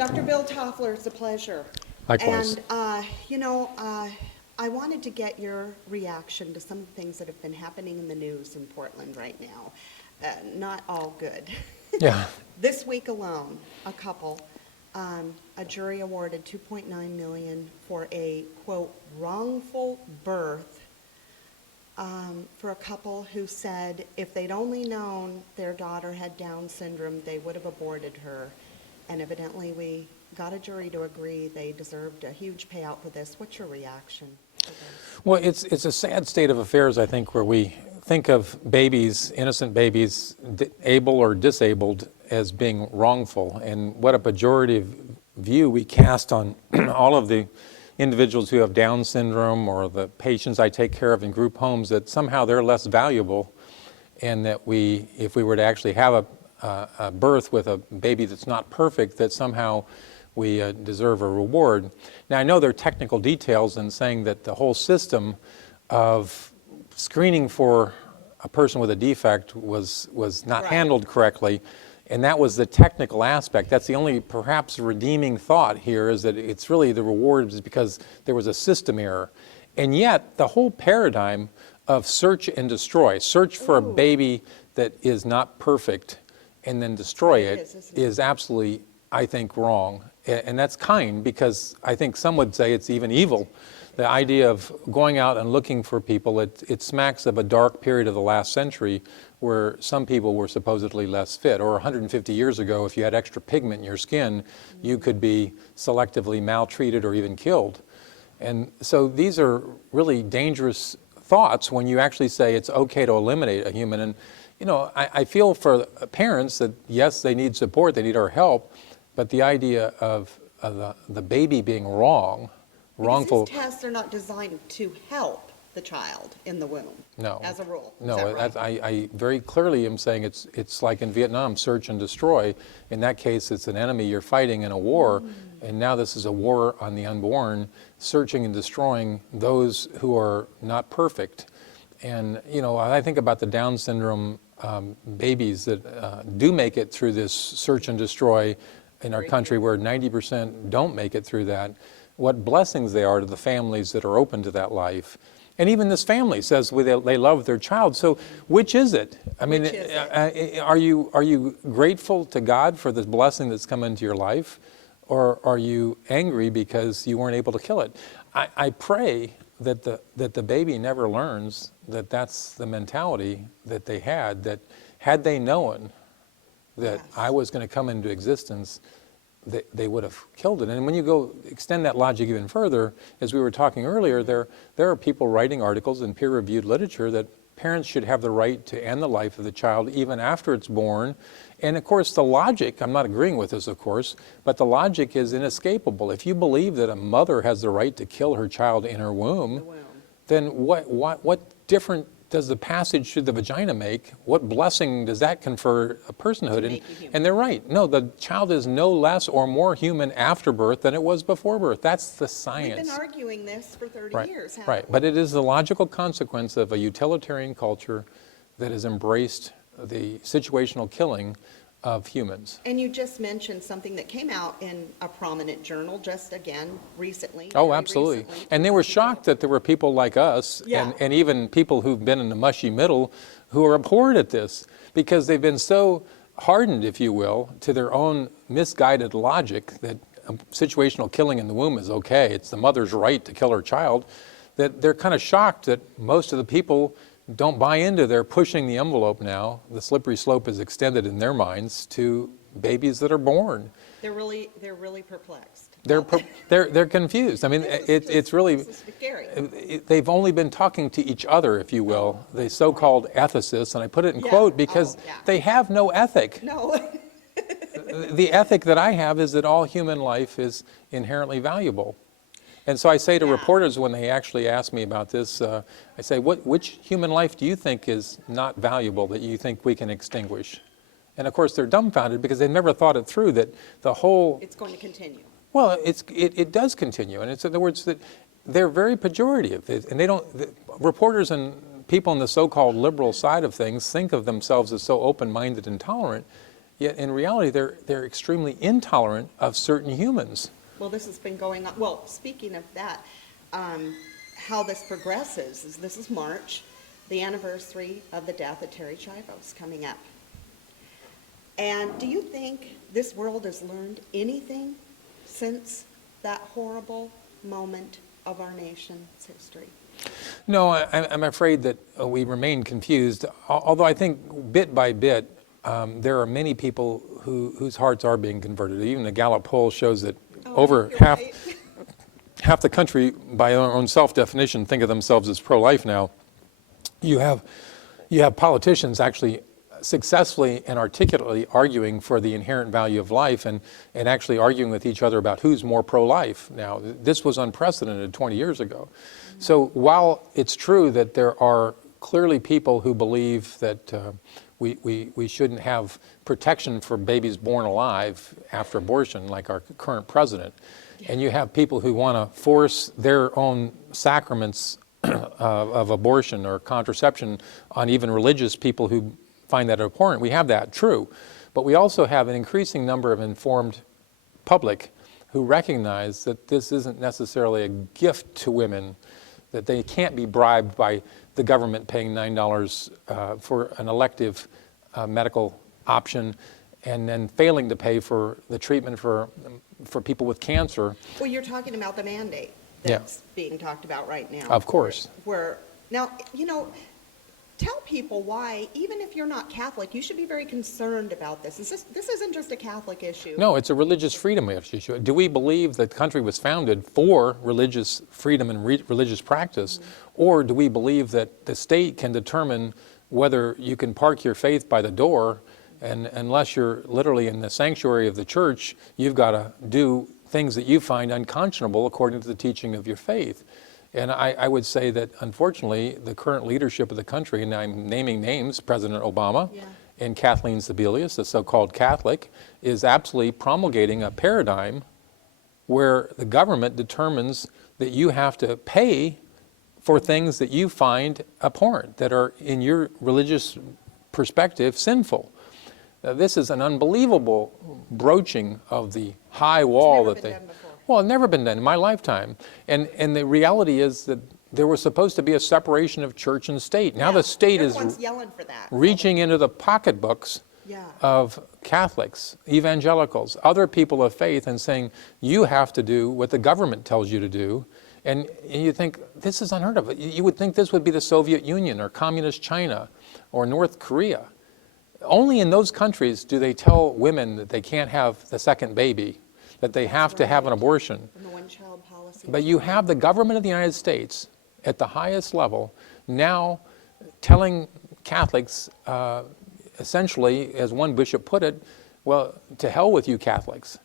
Dr. Bill Toffler, it's a pleasure. Likewise. And, I wanted to get your reaction to some of the things that have been happening in the news in Portland right now. Not all good. Yeah. This week alone, a couple, a jury awarded $2.9 million for a, quote, wrongful birth for a couple who said if they'd only known their daughter had Down syndrome, they would have aborted her. And evidently we got a jury to agree they deserved a huge payout for this. What's your reaction to this? Well, it's a sad state of affairs, I think, where we think of babies, innocent babies, able or disabled, as being wrongful. And what a pejorative view we cast on all of the individuals who have Down syndrome or the patients I take care of in group homes, that somehow they're less valuable, and that if we were to actually have a birth with a baby that's not perfect, that somehow we deserve a reward. Now, I know there are technical details in saying that the whole system of screening for a person with a defect was not Right. handled correctly, and that was the technical aspect. That's the only perhaps redeeming thought here, is that it's really the reward is because there was a system error. And yet, the whole paradigm of search and destroy, search for a baby that is not perfect and then destroy it, is absolutely, I think, wrong. And that's kind, because I think some would say it's even evil. The idea of going out and looking for people, it smacks of a dark period of the last century where some people were supposedly less fit. Or 150 years ago, if you had extra pigment in your skin, you could be selectively maltreated or even killed. And so these are really dangerous thoughts when you actually say it's okay to eliminate a human. And I feel for parents that, yes, they need support, they need our help, but the idea of the baby being wrongful. These tests are not designed to help the child in the womb. No. As a rule. Is No, that right? I very clearly am saying it's like in Vietnam, search and destroy. In that case, it's an enemy you're fighting in a war, and now this is a war on the unborn, searching and destroying those who are not perfect. And, I think about the Down syndrome babies that do make it through this search and destroy in our country, where 90% don't make it through that. What blessings they are to the families that are open to that life. And even this family says they love their child. So which is it? I mean, are you grateful to God for this blessing that's come into your life? Or are you angry because you weren't able to kill it? I pray that the baby never learns that that's the mentality that they had, that had they known that I was going to come into existence, they would have killed it. And when you go extend that logic even further, as we were talking earlier, there are people writing articles in peer-reviewed literature that parents should have the right to end the life of the child even after it's born. And of course, the logic, I'm not agreeing with this, of course, but the logic is inescapable. If you believe that a mother has the right to kill her child in her womb, then what different does the passage through the vagina make? What blessing does that confer a personhood? And they're right. No, the child is no less or more human after birth than it was before birth. That's the science. We've been arguing this for 30 years, haven't Right, but it is the logical consequence of a utilitarian culture that has embraced the situational killing of humans. And you just mentioned something that came out in a prominent journal just again recently. Oh, absolutely. And they were shocked that there were people like us, Yeah. and even people who've been in the mushy middle, who are abhorred at this, because they've been so hardened, if you will, to their own misguided logic that situational killing in the womb is okay, it's the mother's right to kill her child, that they're kind of shocked that most of the people don't buy into their pushing the envelope now. The slippery slope is extended in their minds to babies that are born. They're really perplexed. They're confused. I mean, it's really, This is scary. they've only been talking to each other, if you will, the so-called ethicists, and I put it in quote because they have no ethic. No. The ethic that I have is that all human life is inherently valuable. And so I say to reporters when they actually ask me about this, I say, which human life do you think is not valuable that you think we can extinguish? And of course they're dumbfounded because they've never thought it through, that the whole... It's going to continue. Well, it does continue, and it's in other words that they're very pejorative, and they don't... reporters and people on the so-called liberal side of things think of themselves as so open-minded and tolerant, yet in reality they're extremely intolerant of certain humans. Well, this has been going on, well, speaking of that, how this progresses is this is March, the anniversary of the death of Terry Chivos coming up. And do you think this world has learned anything since that horrible moment of our nation's history? No, I'm afraid that we remain confused, although I think bit by bit there are many people whose hearts are being converted. Even the Gallup poll shows that over half, right. half the country, by their own self-definition, think of themselves as pro-life now. You have politicians actually successfully and articulately arguing for the inherent value of life and actually arguing with each other about who's more pro-life now. This was unprecedented 20 years ago. So while it's true that there are clearly people who believe that we shouldn't have protection for babies born alive after abortion, like our current president, and you have people who want to force their own sacraments of abortion or contraception on even religious people who find that abhorrent. We have that, true. But we also have an increasing number of informed public who recognize that this isn't necessarily a gift to women, that they can't be bribed by the government paying $9 for an elective medical option and then failing to pay for the treatment for people with cancer. Well, you're talking about the mandate that's being talked about right now. Of course. Now, tell people why, even if you're not Catholic, you should be very concerned about this. This isn't just a Catholic issue. No, it's a religious freedom issue. Do we believe that the country was founded for religious freedom and religious practice, or do we believe that the state can determine whether you can park your faith by the door, and unless you're literally in the sanctuary of the church, you've got to do things that you find unconscionable according to the teaching of your faith? And I would say that, unfortunately, the current leadership of the country, and I'm naming names, President Obama and Kathleen Sebelius, the so-called Catholic, is absolutely promulgating a paradigm where the government determines that you have to pay for things that you find abhorrent, that are, in your religious perspective, sinful. This is an unbelievable broaching of the high wall that they... Well, it's never been done in my lifetime. And the reality is that there was supposed to be a separation of church and state. Now the state is yelling for that. Reaching into the pocketbooks of Catholics, evangelicals, other people of faith, and saying, you have to do what the government tells you to do. And you think, this is unheard of. You would think this would be the Soviet Union or Communist China or North Korea. Only in those countries do they tell women that they can't have the second baby, that they have to have an abortion. And the one-child policy. But you have the government of the United States at the highest level now telling Catholics, essentially, as one bishop put it, well, to hell with you Catholics.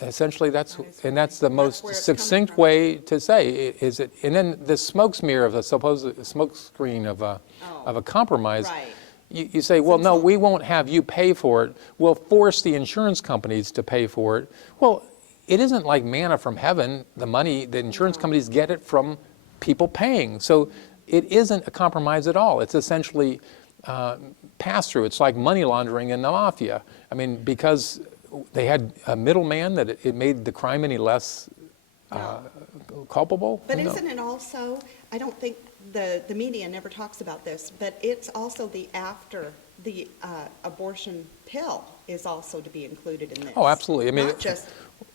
Essentially, that's the most succinct way to say is it. And then the smokescreen of a supposed smokescreen of a compromise. Right. You say, well, no, we won't have you pay for it. We'll force the insurance companies to pay for it. Well, it isn't like manna from heaven, the money. The insurance companies get it from people paying. So it isn't a compromise at all. It's essentially pass-through. It's like money laundering in the mafia. I mean, because they had a middleman, that it made the crime any less culpable? But isn't it also, I don't think the media never talks about this, but it's also the abortion pill is also to be included in this. Oh, absolutely. I mean, not just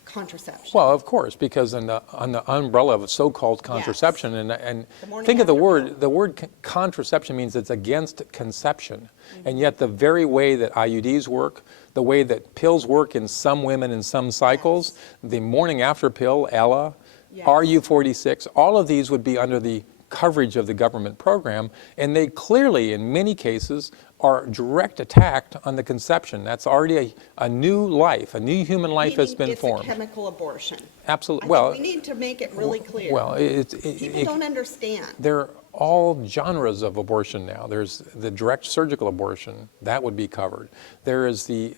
contraception. Well, of course, because on the umbrella of so-called contraception, and think of the word contraception means it's against conception, and yet the very way that IUDs work, the way that pills work in some women in some cycles, the morning after pill, Ella, RU46, all of these would be under the coverage of the government program, and they clearly, in many cases, are direct attack on the conception. That's already a new life, a new human life has been formed. It's a chemical abortion. Absolutely. Well, we need to make it really clear. Well, people don't understand. There are all genres of abortion now. There's the direct surgical abortion, that would be covered. There is the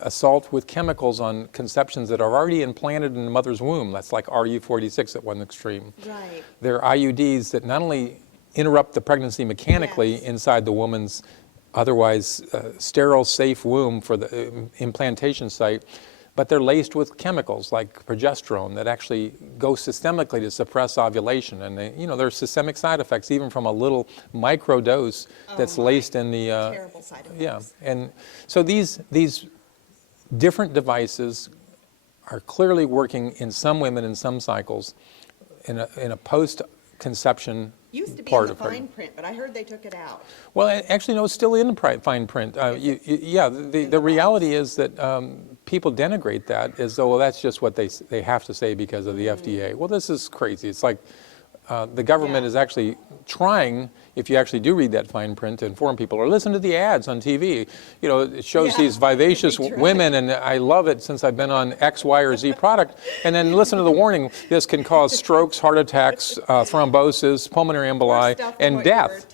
assault with chemicals on conceptions that are already implanted in the mother's womb. That's like RU46 at one extreme. Right. There are IUDs that not only interrupt the pregnancy mechanically inside the woman's otherwise sterile, safe womb for the implantation site, but they're laced with chemicals like progesterone that actually go systemically to suppress ovulation. And there's systemic side effects even from a little micro dose that's laced in the... Terrible side effects. Yeah, and so these different devices are clearly working in some women in some cycles in a post-conception Used to be in part the of fine pregnancy. print, but I heard they took it out. Well, actually, no, it's still in the fine print. The reality is that people denigrate that as though, well, that's just what they have to say because of the FDA. Well, this is crazy. It's like the government is actually trying, if you actually do read that fine print, to inform people, or listen to the ads on TV. It shows these vivacious women, and I love it since I've been on X, Y, or Z product. And then listen to the warning. This can cause strokes, heart attacks, thrombosis, pulmonary emboli, and death.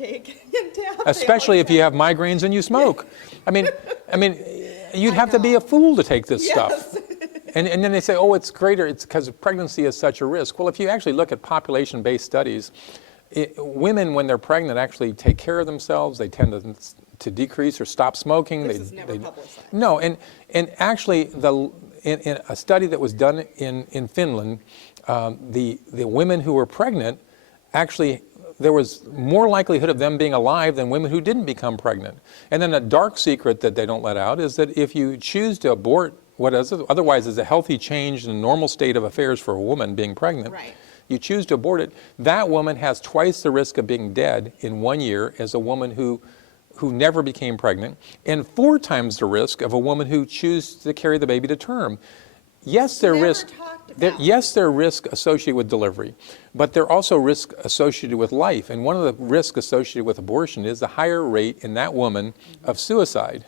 Especially if you have migraines and you smoke. I mean, you'd have to be a fool to take this stuff. And then they say, oh, it's greater, it's because pregnancy is such a risk. Well, if you actually look at population-based studies, women, when they're pregnant, actually take care of themselves. They tend to decrease or stop smoking. This is never publicized. No, and actually, in a study that was done in Finland, the women who were pregnant, actually, there was more likelihood of them being alive than women who didn't become pregnant. And then a dark secret that they don't let out is that if you choose to abort what otherwise is a healthy change in the normal state of affairs for a woman being pregnant, you choose to abort it, that woman has twice the risk of being dead in 1 year as a woman who never became pregnant, and 4 times the risk of a woman who chooses to carry the baby to term. Yes, there are risks associated with delivery, but there are also risks associated with life. And one of the risks associated with abortion is the higher rate in that woman of suicide.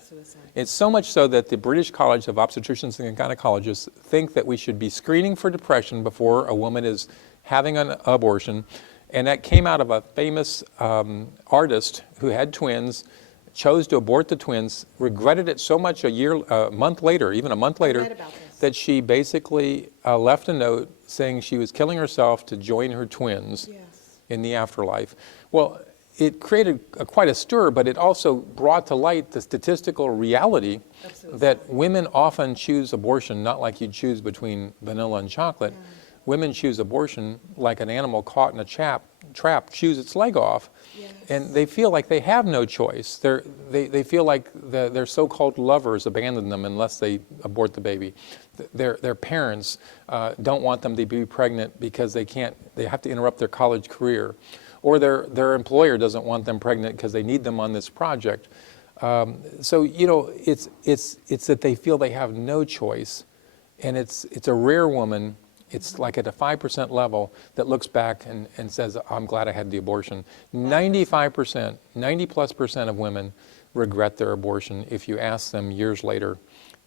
It's so much so that the British College of Obstetricians and Gynecologists think that we should be screening for depression before a woman is having an abortion. And that came out of a famous artist who had twins, chose to abort the twins, regretted it so much a month later, that she basically left a note saying she was killing herself to join her twins in the afterlife. Well, it created quite a stir, but it also brought to light the statistical reality that women often choose abortion not like you'd choose between vanilla and chocolate. Women choose abortion like an animal caught in a trap chews its leg off, and they feel like they have no choice. They feel like their so-called lovers abandon them unless they abort the baby. Their parents don't want them to be pregnant because they have to interrupt their college career. Or their employer doesn't want them pregnant because they need them on this project. So it's that they feel they have no choice, and it's a rare woman. It's like at a 5% level that looks back and says, I'm glad I had the abortion. 95%, 90+% of women regret their abortion. If you ask them years later,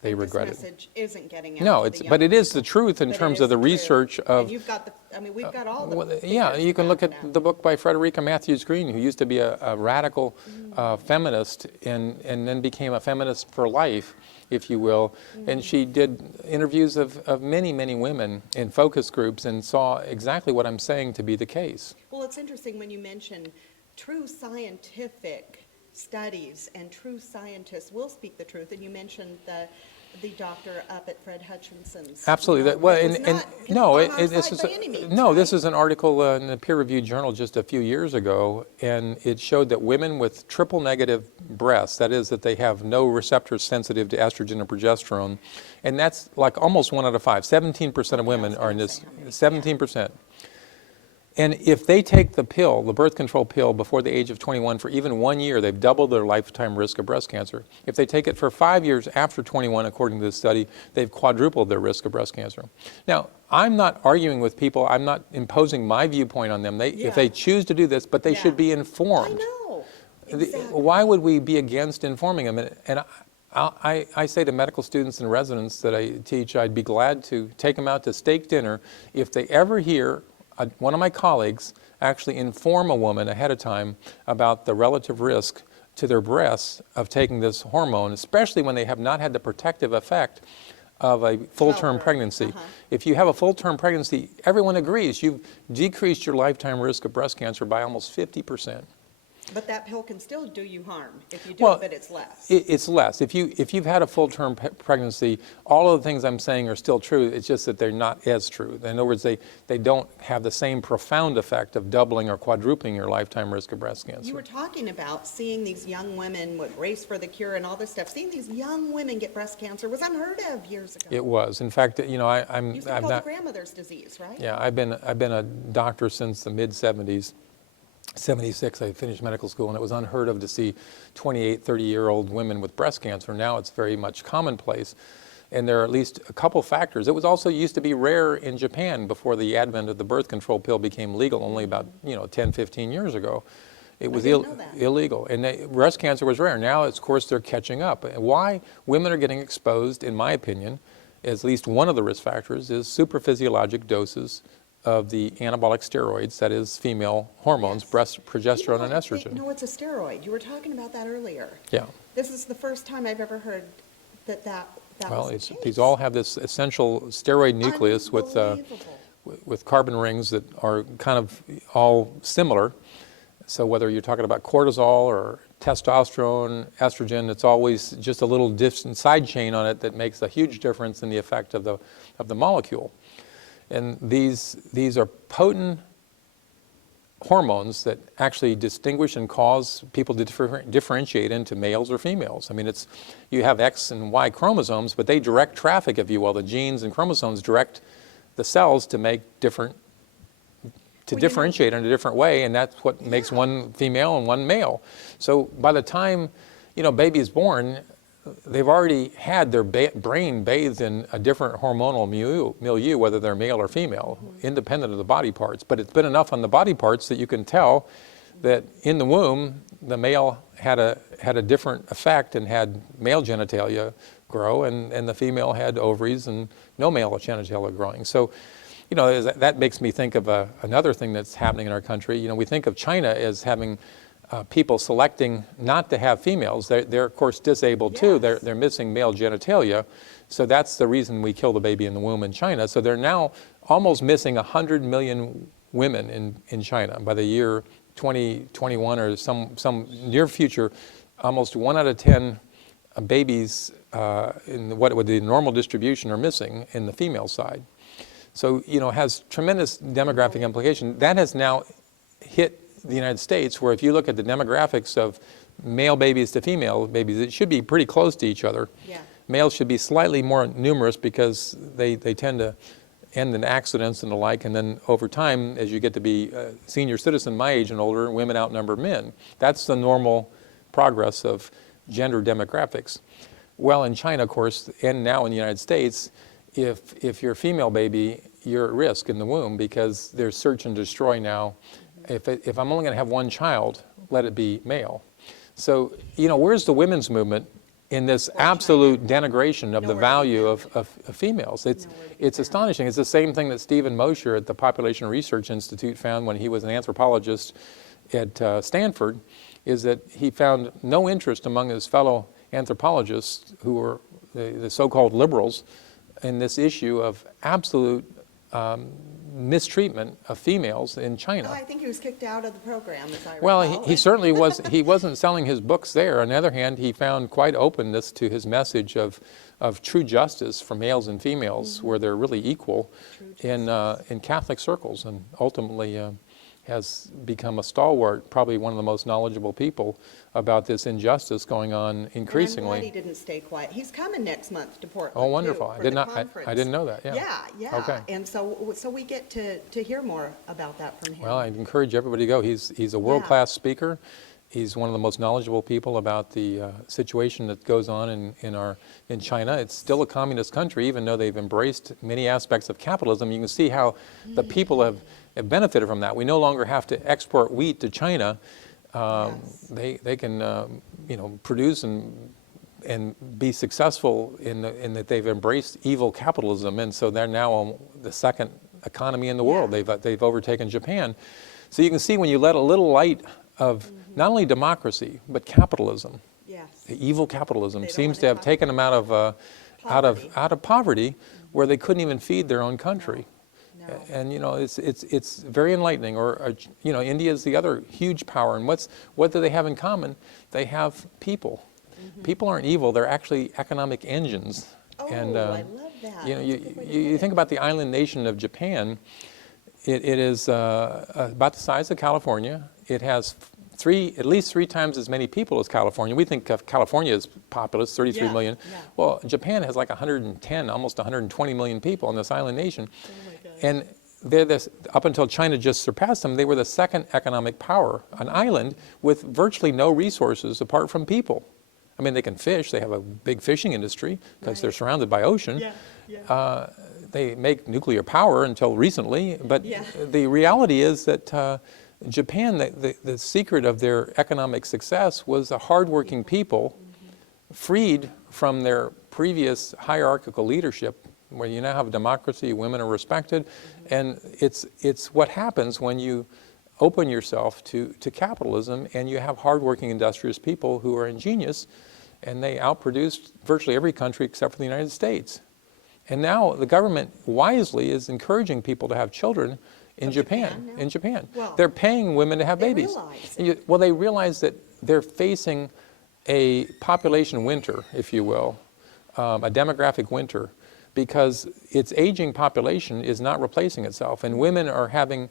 they regret it. This message isn't getting out No, to the young but it is people. the truth in But terms it of the is true. research of... And you've got we've got all the yeah, figures you can look back at now. the book by Frederica Matthews Green, who used to be a radical feminist and then became a feminist for life, if you will. And she did interviews of many, many women in focus groups and saw exactly what I'm saying to be the case. Well, it's interesting when you mention true scientific studies and true scientists will speak the truth, and you mentioned the doctor up at Fred Hutchinson's. Absolutely. This is an article in a peer-reviewed journal just a few years ago, and it showed that women with triple-negative breasts, that is, that they have no receptors sensitive to estrogen or progesterone, and that's like almost 1 out of 5. 17% of women are in this. 17%. And if they take the pill, the birth control pill, before the age of 21 for even 1 year, they've doubled their lifetime risk of breast cancer. If they take it for 5 years after 21, according to this study, they've quadrupled their risk of breast cancer. Now, I'm not arguing with people. I'm not imposing my viewpoint on them. If they choose to do this, but they should be informed. I know. Exactly. Why would we be against informing them? And I say to medical students and residents that I teach, I'd be glad to take them out to steak dinner if they ever hear one of my colleagues actually inform a woman ahead of time about the relative risk to their breasts of taking this hormone, especially when they have not had the protective effect of a full-term pregnancy. If you have a full-term pregnancy, everyone agrees you've decreased your lifetime risk of breast cancer by almost 50%. But that pill can still do you harm if you do Well, it, but it's less. It's less. If you've had a full-term pregnancy, all of the things I'm saying are still true. It's just that they're not as true. In other words, they don't have the same profound effect of doubling or quadrupling your lifetime risk of breast cancer. You were talking about seeing these young women with Race for the Cure and all this stuff. Seeing these young women get breast cancer was unheard of years ago. It was. In fact, you know, I'm Used to be I'm called the not. grandmother's disease, right? Yeah, I've been a doctor since the mid-'70s. 76, I finished medical school, and it was unheard of to see 28, 30-year-old women with breast cancer. Now it's very much commonplace, and there are at least a couple factors. It was also used to be rare in Japan before the advent of the birth control pill became legal, only about 10, 15 years ago. It was didn't know that. illegal, and breast cancer was rare. Now, of course, they're catching up. And why women are getting exposed, in my opinion, at least one of the risk factors is supraphysiologic doses of the anabolic steroids, that is female hormones, Yes. breast progesterone and People estrogen. think, no, it's a steroid. You were talking about that earlier. Yeah. This is the first time I've ever heard that Well, was the case. these all have this essential steroid nucleus Unbelievable. with carbon rings that are kind of all similar. So whether you're talking about cortisol or testosterone, estrogen, it's always just a little different side chain on it that makes a huge difference in the effect of the molecule. And these are potent hormones that actually distinguish and cause people to differentiate into males or females. I mean, you have X and Y chromosomes, but they direct traffic, if you will. The genes and chromosomes direct the cells to make differentiate in a different way, and that's what makes one female and one male. So by the time baby is born, they've already had their brain bathed in a different hormonal milieu, whether they're male or female, independent of the body parts. But it's been enough on the body parts that you can tell that in the womb, the male had a different effect and had male genitalia grow, and the female had ovaries and no male genitalia growing. So, that makes me think of another thing that's happening in our country. We think of China as having people selecting not to have females. They're of course disabled too. Yes. They're missing male genitalia. So that's the reason we kill the baby in the womb in China. So they're now almost missing 100 million women in China. By the year 2021 or some near future, almost 1 out of 10 babies in what would the normal distribution are missing in the female side. So, has tremendous demographic implication. That has now hit the United States, where if you look at the demographics of male babies to female babies, it should be pretty close to each other. Yeah. Males should be slightly more numerous because they tend to end in accidents and the like, and then over time, as you get to be a senior citizen, my age and older, women outnumber men. That's the normal progress of gender demographics. Well, in China, of course, and now in the United States, if you're a female baby, you're at risk in the womb because there's search and destroy now. If I'm only going to have one child, let it be male. So, where's the women's movement in this absolute denigration of the value of females? It's astonishing. It's the same thing that Stephen Mosher at the Population Research Institute found when he was an anthropologist at Stanford, is that he found no interest among his fellow anthropologists who were the so-called liberals in this issue of absolute mistreatment of females in China. Oh, I think he was kicked out of the program, as I recall. Well, he certainly was. He wasn't selling his books there. On the other hand, he found quite openness to his message of true justice for males and females, where they're really equal in Catholic circles, and ultimately has become a stalwart, probably one of the most knowledgeable people about this injustice going on increasingly. And I'm glad he didn't stay quiet. He's coming next month to Portland. Oh, wonderful! Too, I for did the not. conference. I didn't know that. Yeah. Yeah. Okay. And so we get to hear more about that from him. Well, I'd encourage everybody to go. He's a world-class speaker. He's one of the most knowledgeable people about the situation that goes on in China. It's still a communist country, even though they've embraced many aspects of capitalism. You can see how the people have benefited from that. We no longer have to export wheat to China. They can produce and be successful in that they've embraced evil capitalism, and so they're now the second economy in the world. They've overtaken Japan. So you can see when you let a little light of not only democracy but capitalism, the evil capitalism seems to have taken them out of poverty, where they couldn't even feed their own country. And it's very enlightening. Or India is the other huge power. And what do they have in common? They have people. People aren't evil. They're actually economic engines. Oh, And I love that. you know, That's a good way to you put think it. about the island nation of Japan. It is about the size of California. It has at least three times as many people as California. We think of California as populous, 33 Yeah, million. yeah. Well, Japan has like 110, almost 120 million people in this island nation. Oh my gosh. And they're up until China just surpassed them, they were the second economic power, an island with virtually no resources apart from people. I mean, they can fish. They have a big fishing industry because they're Right. surrounded by ocean. Yeah, yeah. They make nuclear power until recently, but Yeah. the reality is that Japan, the secret of their economic success was the hardworking people freed from their previous hierarchical leadership, where you now have democracy, women are respected, and it's what happens when you open yourself to capitalism and you have hardworking, industrious people who are ingenious, and they outproduced virtually every country except for the United States. And now the government wisely is encouraging people to have children in Japan now? In Japan. Well, They're paying women to have they babies. realize And well, they realize that they're facing a population winter, if you will, a demographic winter, because its aging population is not replacing itself, and women are having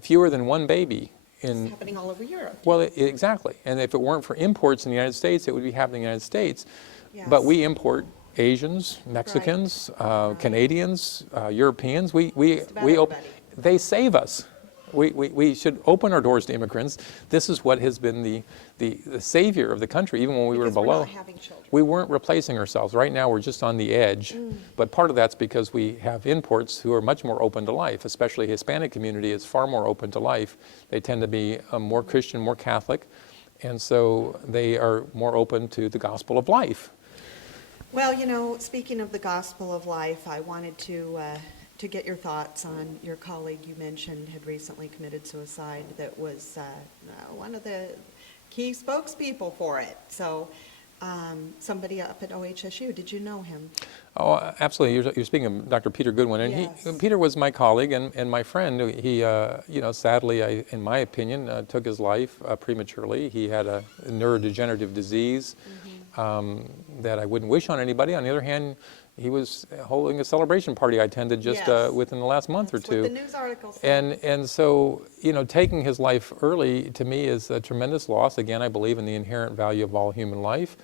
fewer than one baby. It's happening all over Europe. Well, exactly. And if it weren't for imports in the United States, it would be happening in the United States. But Yes. we import Asians, Mexicans, Canadians, Europeans. We about everybody. They save us. We should open our doors to immigrants. This is what has been the savior of the country, even when we were Because below. We're not having children. We weren't replacing ourselves. Right now, we're just on the edge. But part of that's because we have imports who are much more open to life, especially the Hispanic community is far more open to life. They tend to be more Christian, more Catholic, and so they are more open to the gospel of life. Well, speaking of the gospel of life, I wanted to get your thoughts on your colleague you mentioned had recently committed suicide that was one of the key spokespeople for it. So somebody up at OHSU, did you know him? Oh, absolutely. You're speaking of Dr. Peter Goodwin, and Yes. Peter was my colleague and my friend. He, sadly, in my opinion, took his life prematurely. He had a neurodegenerative disease that I wouldn't wish on anybody. On the other hand, he was holding a celebration party I attended just Yes. within the last month That's or two. what the news article said. And so, taking his life early to me is a tremendous loss. Again, I believe in the inherent value of all human life.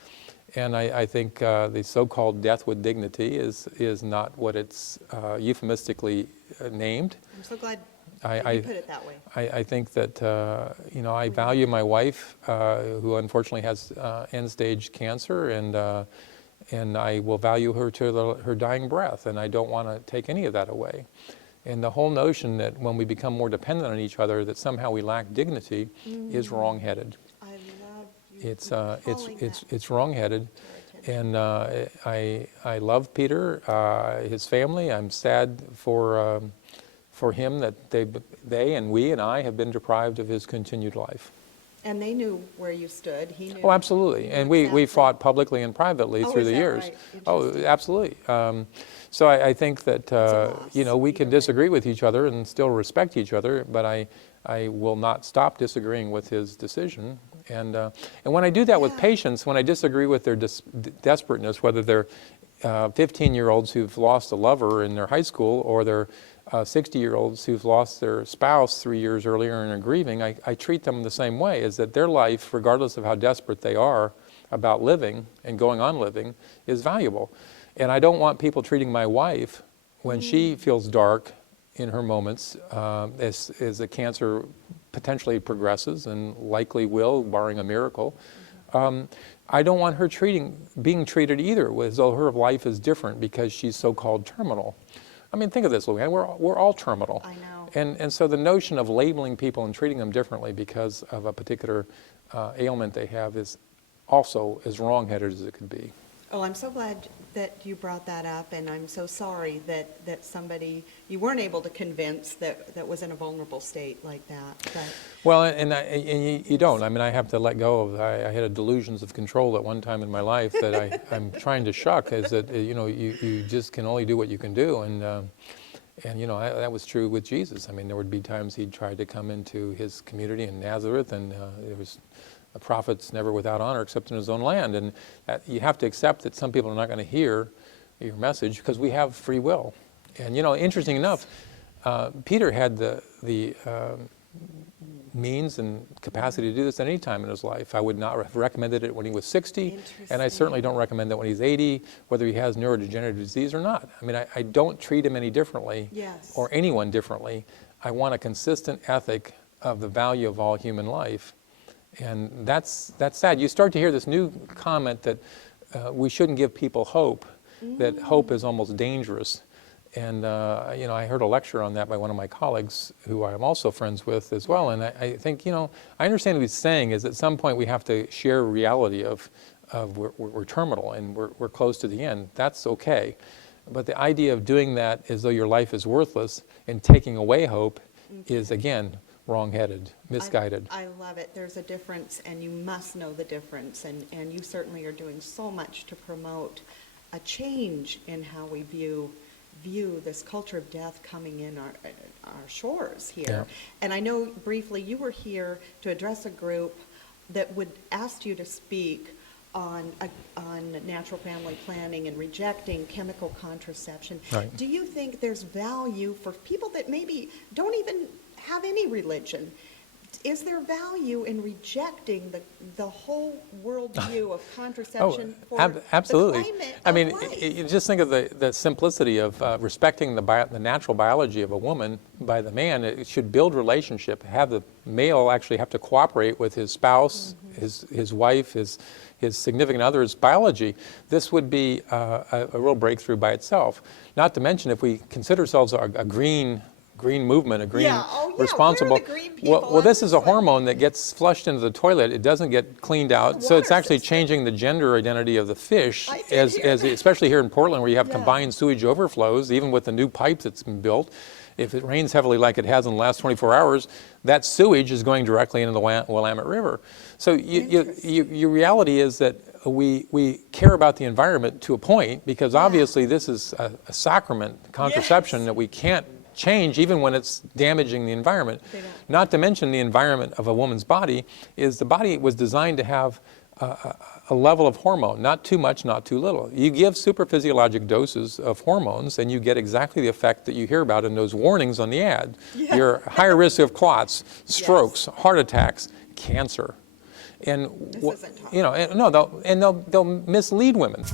And I think the so-called death with dignity is not what it's euphemistically named. I'm so glad I- you put it that way. I think that, I value my wife, who unfortunately has end-stage cancer, and I will value her to her dying breath, and I don't want to take any of that away. And the whole notion that when we become more dependent on each other, that somehow we lack dignity is wrongheaded. I love you It's calling that it's wrongheaded, to our attention. and I love Peter, his family. I'm sad for him that they and we and I have been deprived of his continued life. And they knew where you stood. He knew. Oh, absolutely. And we Exactly. fought publicly and privately Oh, through is the that years. right? Oh, Interesting. absolutely. So I think that, a loss, we can either way. disagree with each other and still respect each other, but I will not stop disagreeing with his decision. And when I do that with Yeah. patients, when I disagree with their desperateness, whether they're 15-year-olds who've lost a lover in their high school or they're 60-year-olds who've lost their spouse 3 years earlier and are grieving, I treat them the same way, is that their life, regardless of how desperate they are about living and going on living, is valuable. And I don't want people treating my wife when she feels dark in her moments, as the cancer potentially progresses and likely will, barring a miracle. I don't want her being treated either as though her life is different because she's so-called terminal. I mean, think of this, Louie. We're all terminal. I know. And so the notion of labeling people and treating them differently because of a particular ailment they have is also as wrong-headed as it could be. Oh, I'm so glad that you brought that up, and I'm so sorry that somebody you weren't able to convince that was in a vulnerable state like that. But Well, and you don't. I mean, I have to let go of. I had a delusions of control at one time in my life that I'm trying to shuck. Is that you just can only do what you can do, And, that was true with Jesus. I mean, there would be times he'd tried to come into his community in Nazareth, and there was a prophet's never without honor except in his own land. And you have to accept that some people are not going to hear your message because we have free will. And, interesting enough, Peter had the means and capacity to do this at any time in his life. I would not have recommended it when he was 60, and I certainly don't recommend it when he's 80, whether he has neurodegenerative disease or not. I mean, I don't treat him any differently, Yes. or anyone differently. I want a consistent ethic of the value of all human life, and that's sad. You start to hear this new comment that we shouldn't give people hope, that hope is almost dangerous. And, I heard a lecture on that by one of my colleagues who I am also friends with as well. And I think, I understand what he's saying is at some point we have to share reality of we're terminal and we're close to the end. That's okay. But the idea of doing that as though your life is worthless and taking away hope is, again, wrong-headed, misguided. I love it. There's a difference, and you must know the difference. And you certainly are doing so much to promote a change in how we view this culture of death coming in our shores here. Yeah. And I know briefly you were here to address a group that would ask you to speak on natural family planning and rejecting chemical contraception. Right. Do you think there's value for people that maybe don't even have any religion? Is there value in rejecting the whole worldview of contraception for absolutely. the climate I of mean, life? you just think of the simplicity of respecting the natural biology of a woman by the man. It should build relationship, have the male actually have to cooperate with his spouse, his wife, his significant other's biology. This would be a real breakthrough by itself. Not to mention if we consider ourselves a green movement, a green responsible. Where are the green people Well, this on is a hormone that gets flushed into the toilet. It doesn't get cleaned out, so it's actually changing the gender identity of the fish, especially here in Portland, where you have combined sewage overflows. Even with the new pipe that's been built, if it rains heavily like it has in the last 24 hours, that sewage is going directly into the Willamette River. So your reality is that we care about the environment to a point, because obviously this is a sacrament, contraception, that we can't change even when it's damaging the environment. Not to mention the environment of a woman's body is the body was designed to have a level of hormone, not too much, not too little. You give superphysiologic doses of hormones and you get exactly the effect that you hear about in those warnings on the ad. You're higher risk of clots, strokes, heart attacks, cancer. And they'll mislead women.